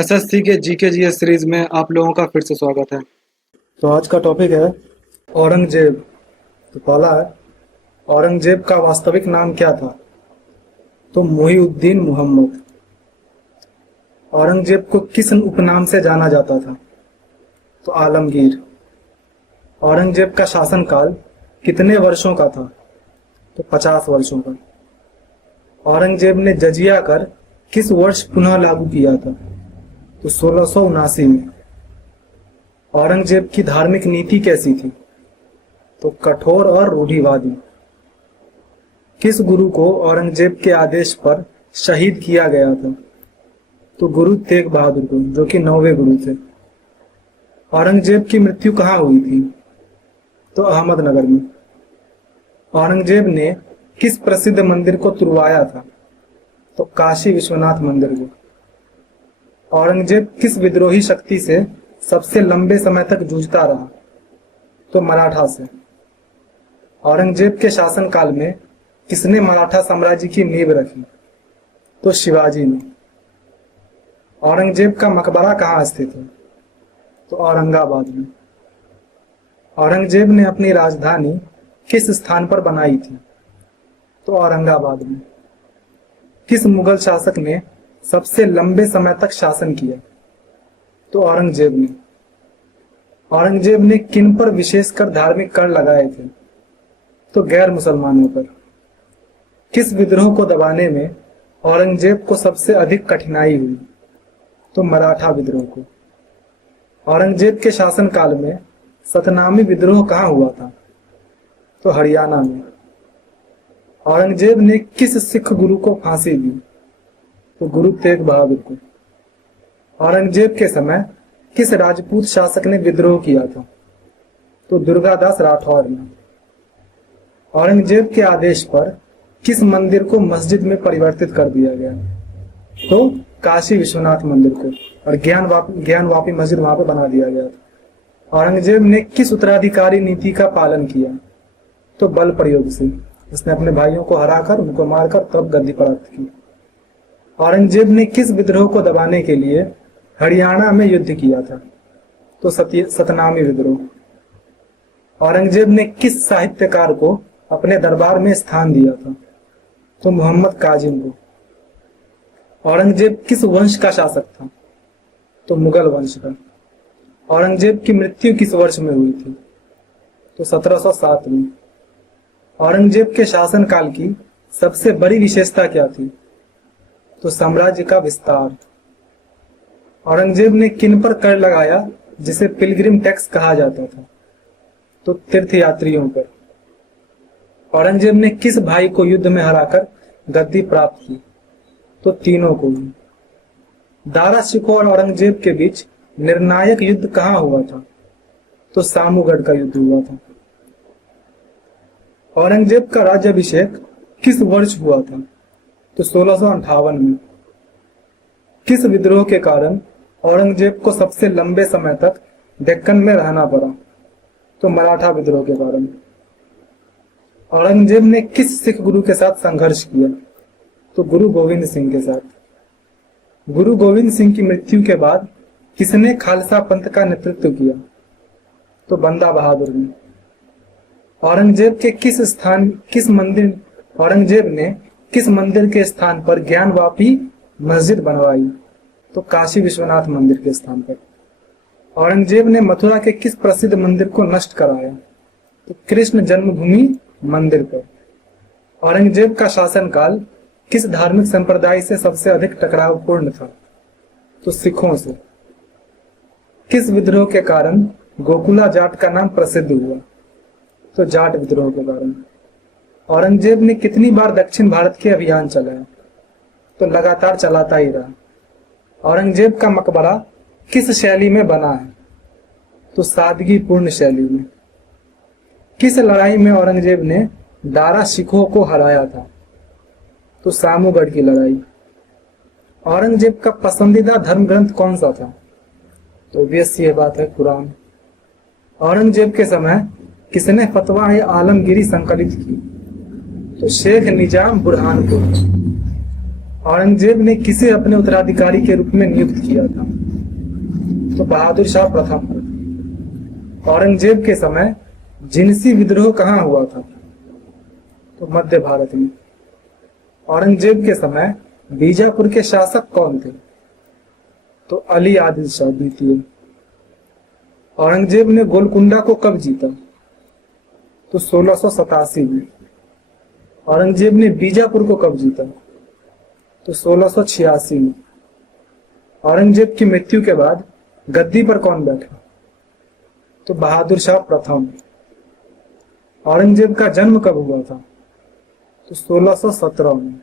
SSC के GK GS series में आप लोगों का फिर से स्वागत है। तो आज का टॉपिक है औरंगजेब। तो पहला है, औरंगजेब का वास्तविक नाम क्या था? तो मुहिउद्दीन मोहम्मद। औरंगजेब को किस उपनाम से जाना जाता था? तो आलमगीर। औरंगजेब का शासनकाल कितने वर्षों का था? तो 50 वर्षों का। औरंगजेब ने जजिया कर किस वर्ष पुनः लागू किया था? तो 1679 में। औरंगजेब की धार्मिक नीति कैसी थी? तो कठोर और रूढ़िवादी। किस गुरु को औरंगजेब के आदेश पर शहीद किया गया था? तो गुरु तेग बहादुर को, जो कि 9वें गुरु थे। औरंगजेब की मृत्यु कहाँ हुई थी? तो अहमदनगर में। औरंगजेब ने किस प्रसिद्ध मंदिर को तुड़वाया था? तो काशी विश्वनाथ मंदिर को। औरंगजेब किस विद्रोही शक्ति से सबसे लंबे समय तक जूझता रहा? तो मराठा से। औरंगजेब के शासनकाल में किसने मराठा साम्राज्य की नींव रखी? तो शिवाजी ने। औरंगजेब का मकबरा कहाँ स्थित है? तो औरंगाबाद में। औरंगजेब ने अपनी राजधानी किस स्थान पर बनाई थी? तो औरंगाबाद में। किस मुगल शासक ने सबसे लंबे समय तक शासन किया? तो औरंगजेब ने। औरंगजेब ने किन पर विशेषकर धार्मिक कर लगाए थे? तो गैर मुसलमानों पर। किस विद्रोह को दबाने में औरंगजेब को सबसे अधिक कठिनाई हुई? तो मराठा विद्रोह को। औरंगजेब के शासनकाल में सतनामी विद्रोह कहाँ हुआ था? तो हरियाणा में। औरंगजेब ने किस सिख गुरु को फांसी दी? तो गुरु तेग बहादुर को। औरंगजेब के समय किस राजपूत शासक ने विद्रोह किया था? तो दुर्गादास राठौर ने। औरंगजेब के आदेश पर किस मंदिर को मस्जिद में परिवर्तित कर दिया गया? तो काशी विश्वनाथ मंदिर को, और ज्ञानवापी मस्जिद वहां पर बना दिया गया था। औरंगजेब ने किस उत्तराधिकारी नीति का पालन किया? तो बल प्रयोग से। उसने अपने भाइयों को हराकर, उनको मारकर तब गद्दी प्राप्त की। औरंगजेब ने किस विद्रोह को दबाने के लिए हरियाणा में युद्ध किया था? तो सतनामी विद्रोह। औरंगजेब ने किस साहित्यकार को अपने दरबार में स्थान दिया था? तो मोहम्मद काजिम को। औरंगजेब किस वंश का शासक था? तो मुगल वंश का। औरंगजेब की मृत्यु किस वर्ष में हुई थी? तो 1707 में। औरंगजेब के शासनकाल की सबसे बड़ी विशेषता क्या थी? तो साम्राज्य का विस्तार। औरंगजेब ने किन पर कर लगाया जिसे पिलग्रिम टैक्स कहा जाता था? तो तीर्थयात्रियों पर। औरंगजेब ने किस भाई को युद्ध में हराकर गद्दी प्राप्त की? तो तीनों को ही। दारा शिकोह और औरंगजेब के बीच निर्णायक युद्ध कहाँ हुआ था? तो सामूगढ़ का युद्ध हुआ था। औरंगजेब का राज्याभिषेक किस वर्ष हुआ था? तो 1658 में। किस विद्रोह के कारण औरंगजेब को सबसे लंबे समय तक डेक्कन में रहना पड़ा? तो मराठा विद्रोह के कारण। औरंगजेब ने किस सिख गुरु के साथ संघर्ष किया? तो गुरु गोविंद सिंह के साथ। गुरु गोविंद सिंह की मृत्यु के बाद किसने खालसा पंथ का नेतृत्व किया? तो बंदा बहादुर ने। औरंगजेब ने किस मंदिर के स्थान पर ज्ञानवापी मस्जिद बनवाई? तो काशी विश्वनाथ मंदिर के स्थान पर। औरंगजेब ने मथुरा के किस प्रसिद्ध मंदिर को नष्ट कराया? तो कृष्ण जन्मभूमि मंदिर पर। औरंगजेब का शासनकाल किस धार्मिक संप्रदाय से सबसे अधिक टकरावपूर्ण था? तो सिखों से। किस विद्रोह के कारण गोकुला जाट का नाम प्रसिद्ध हुआ? तो जाट विद्रोह के कारण। औरंगजेब ने कितनी बार दक्षिण भारत के अभियान चलाया? तो लगातार चलाता ही रहा। औरंगजेब का मकबरा किस शैली में बना है? तो सादगीपूर्ण शैली में। किस लड़ाई में औरंगजेब ने दारा शिकोह को हराया था? तो सामूगढ़ की लड़ाई। औरंगजेब का पसंदीदा धर्म ग्रंथ कौन सा था? तो ऑब्वियस ये बात है, कुरान। औरंगजेब के समय किसने फतवा ए आलमगीरी संकलित की? तो शेख निजाम बुरहानपुर। औरंगजेब ने किसे अपने उत्तराधिकारी के रूप में नियुक्त किया था? तो बहादुर शाह प्रथम को। औरंगजेब के समय जिनसी विद्रोह कहाँ हुआ था? तो मध्य भारत में। औरंगजेब के समय बीजापुर के शासक कौन थे? तो अली आदिल शाह द्वितीय। औरंगजेब ने गोलकुंडा को कब जीता? तो 1687 में। औरंगजेब ने बीजापुर को कब जीता? तो 1686 में। औरंगजेब की मृत्यु के बाद गद्दी पर कौन बैठा? तो बहादुर शाह प्रथम। औरंगजेब का जन्म कब हुआ था? तो 1617 में।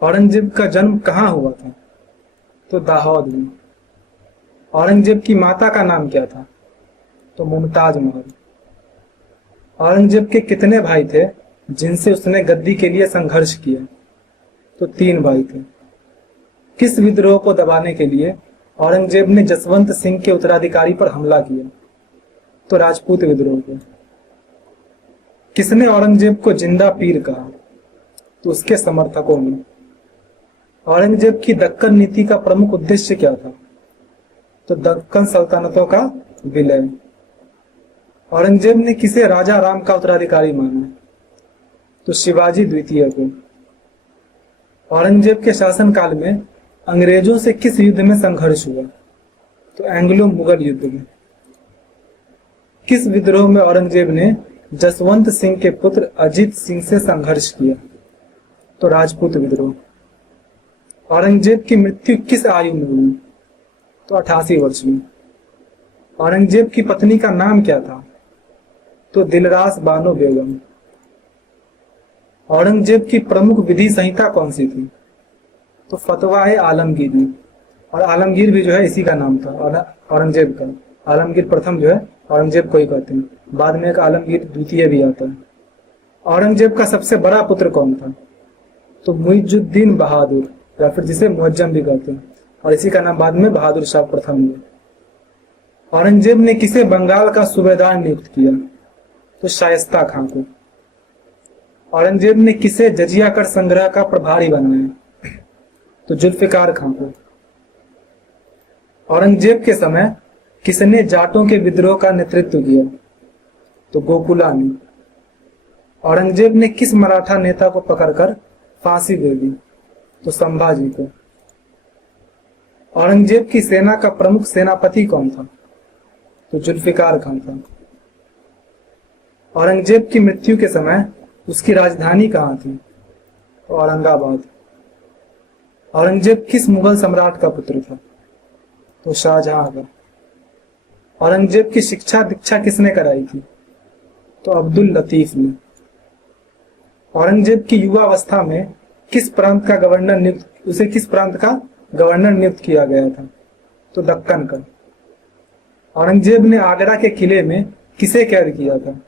औरंगजेब का जन्म कहाँ हुआ था? तो दाहोद में। औरंगजेब की माता का नाम क्या था? तो मुमताज महल। औरंगजेब के कितने भाई थे जिनसे उसने गद्दी के लिए संघर्ष किया? तो 3 भाई थे। किस विद्रोह को दबाने के लिए औरंगजेब ने जसवंत सिंह के उत्तराधिकारी पर हमला किया? तो राजपूत विद्रोह को। किसने औरंगजेब को जिंदा पीर कहा? तो उसके समर्थकों ने। औरंगजेब की दक्कन नीति का प्रमुख उद्देश्य क्या था? तो दक्कन सल्तनतों का विलय। औरंगजेब ने किसे राजा राम का उत्तराधिकारी माना? तो शिवाजी द्वितीय को। औरंगजेब के शासनकाल में अंग्रेजों से किस युद्ध में संघर्ष हुआ? तो एंग्लो मुगल युद्ध में। किस विद्रोह में औरंगजेब ने जसवंत सिंह के पुत्र अजीत सिंह से संघर्ष किया? तो राजपूत विद्रोह। औरंगजेब की मृत्यु किस आयु में हुई? तो 88 वर्ष में। औरंगजेब की पत्नी का नाम क्या था? तो दिलरास बानो बेगम। औरंगजेब की प्रमुख विधि संहिता कौन सी थी? तो फतवा-ए आलमगीरी। और आलमगीर भी जो है इसी का नाम था, औरंगजेब का। आलमगीर प्रथम जो है औरंगजेब को ही कहते हैं, बाद में एक आलमगीर द्वितीय भी आता है। औरंगजेब का सबसे बड़ा पुत्र कौन था? तो मुइजुद्दीन बहादुर, या फिर जिसे मुअज्जम भी कहते हैं, और इसी का नाम बाद में बहादुर शाह प्रथम हुआ। औरंगजेब ने किसे बंगाल का सूबेदार नियुक्त किया? तो शाइस्ता खां को। औरंगजेब ने किसे जजिया कर संग्रह का प्रभारी बनाया? तो जुल्फिकार खां को। औरंगजेब के समय किसने जाटों के विद्रोह का नेतृत्व किया? तो गोकुला ने। औरंगजेब ने किस मराठा नेता को पकड़कर फांसी दे दी? तो संभाजी को। औरंगजेब की सेना का प्रमुख सेनापति कौन था? तो जुल्फिकार खां था। औरंगजेब की मृत्यु के समय उसकी राजधानी कहाँ थी? तो औरंगाबाद। औरंगजेब किस मुगल सम्राट का पुत्र था? तो शाहजहां का। औरंगजेब की शिक्षा दीक्षा किसने कराई थी? तो अब्दुल लतीफ ने। औरंगजेब की युवावस्था में किस प्रांत का गवर्नर नियुक्त किया गया था? तो दक्कन का। औरंगजेब ने आगरा के किले में किसे कैद किया था?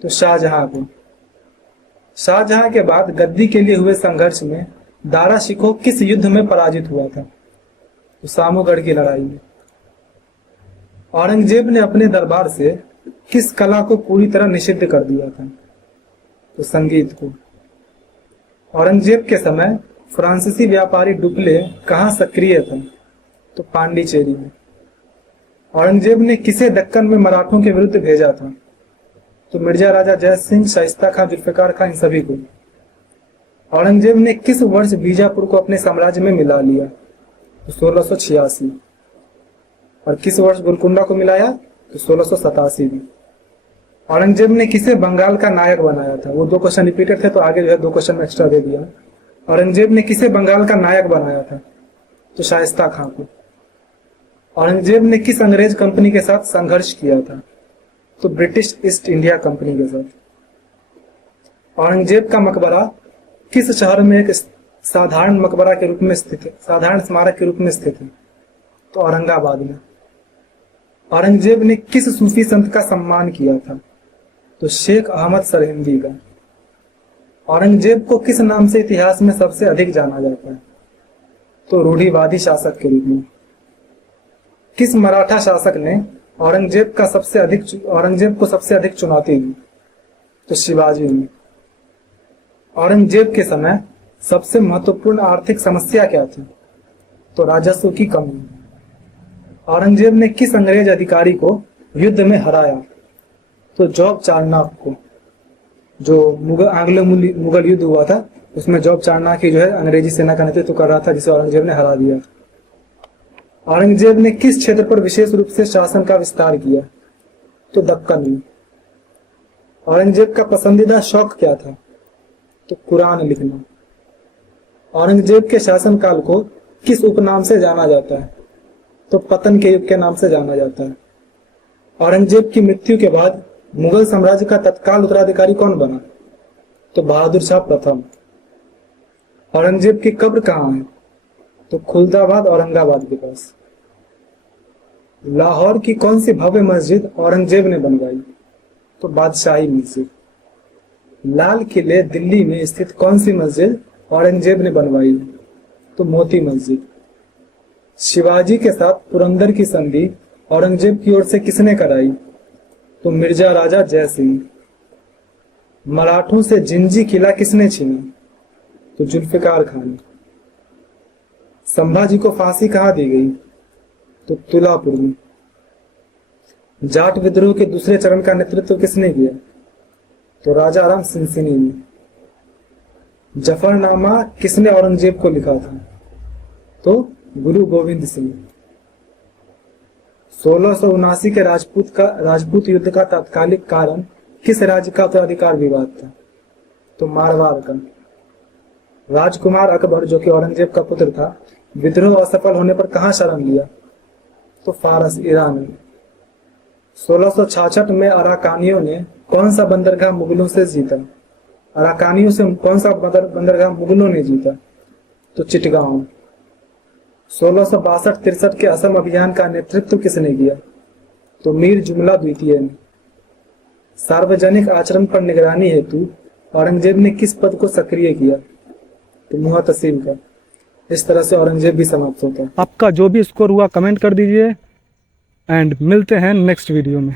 तो शाहजहां को। शाहजहां के बाद गद्दी के लिए हुए संघर्ष में दारा शिकोह किस युद्ध में पराजित हुआ था? तो सामूगढ़ की लड़ाई में। औरंगजेब ने अपने दरबार से किस कला को पूरी तरह निषिद्ध कर दिया था? तो संगीत को। औरंगजेब के समय फ्रांसीसी व्यापारी डुप्ले कहाँ सक्रिय था? तो पांडिचेरी में। औरंगजेब ने किसे दक्कन में मराठों के विरुद्ध भेजा था? तो मिर्जा राजा जय सिंह, शाइस्ता खां, जुल्फिकार खां, इन सभी को। औरंगजेब ने किस वर्ष बीजापुर को अपने साम्राज्य में मिला लिया? तो 1686। और किस वर्ष गोलकुंडा को मिलाया? तो 1687 में। औरंगजेब ने किसे बंगाल का नायक बनाया था? वो 2 क्वेश्चन रिपीटेड थे, तो आगे जो है 2 क्वेश्चन में एक्स्ट्रा दे दिया। औरंगजेब ने किसे बंगाल का नायक बनाया था? तो शाइस्ता खां को। औरंगजेब ने किस अंग्रेज कंपनी के साथ संघर्ष किया था? तो ब्रिटिश ईस्ट इंडिया कंपनी के साथ। औरंगजेब का मकबरा किस शहर में एक साधारण मकबरा के रूप में स्थित है, साधारण स्मारक के रूप में स्थित है? तो औरंगाबाद में। औरंगजेब ने किस सूफी संत का सम्मान किया था? तो शेख अहमद सरहिंदी का। औरंगजेब को किस नाम से इतिहास में सबसे अधिक जाना जाता है? तो रूढ़िवादी शासक के रूप में। किस मराठा शासक ने औरंगजेब को सबसे अधिक चुनौती दी? तो शिवाजी ने। औरंगजेब के समय सबसे महत्वपूर्ण आर्थिक समस्या क्या थी? तो राजस्व की कमी। औरंगजेब ने किस अंग्रेज अधिकारी को युद्ध में हराया? तो जॉब चारनाक को। जो आंग्लो मुगल युद्ध हुआ था उसमें जॉब चारनाक ही जो है अंग्रेजी सेना का नेतृत्व कर रहा था, जिसे औरंगजेब ने हरा दिया। औरंगजेब ने किस क्षेत्र पर विशेष रूप से शासन का विस्तार किया? तो दक्कन में। औरंगजेब का पसंदीदा शौक क्या था? तो कुरान लिखना। औरंगजेब के शासनकाल को किस उपनाम से जाना जाता है? तो पतन के युग के नाम से जाना जाता है। औरंगजेब की मृत्यु के बाद मुगल साम्राज्य का तत्काल उत्तराधिकारी कौन बना? तो बहादुर शाह प्रथम। औरंगजेब की कब्र कहाँ है? तो खुलदाबाद औरंगाबाद के पास। लाहौर की कौन सी भव्य मस्जिद औरंगजेब ने बनवाई? तो बादशाही मस्जिद। लाल किले दिल्ली में स्थित कौन सी मस्जिद औरंगजेब ने बनवाई? तो मोती मस्जिद। शिवाजी के साथ पुरंदर की संधि औरंगजेब की ओर से किसने कराई? तो मिर्जा राजा जय सिंह। मराठों से जिंजी किला किसने छीना? तो जुल्फिकार खान। संभाजी को फांसी कहाँ दी गई? तो तुलापुर में। जाट विद्रोह के दूसरे चरण का नेतृत्व किसने किया? तो राजा राम सिंसिनी ने। जफरनामा किसने औरंगजेब को लिखा था? तो गुरु गोविंद सिंह। 1679 के राजपूत युद्ध का तात्कालिक कारण किस राज्य का उत्तराधिकार विवाद था? तो मारवाड़ का। राजकुमार अकबर जो कि औरंगजेब का पुत्र था, विद्रोह असफल होने पर कहां शरण लिया? तो फारस, ईरान में। 1666 में अराकानियों ने कौन सा बंदरगाह मुगलों से जीता? अराकानियों से कौन सा बंदरगाह मुगलों ने जीता? तो चिटगांव। 1662-63 के असम अभियान का नेतृत्व किसने किया? तो मीर जुमला द्वितीय ने। सार्वजनिक आचरण पर निगरानी हेतु औरंगजेब ने किस पद को सक्रिय किया? तो मुहतसिम का। इस तरह से औरंगजेब भी समाप्त होता है। आपका जो भी स्कोर हुआ कमेंट कर दीजिए एंड मिलते हैं नेक्स्ट वीडियो में।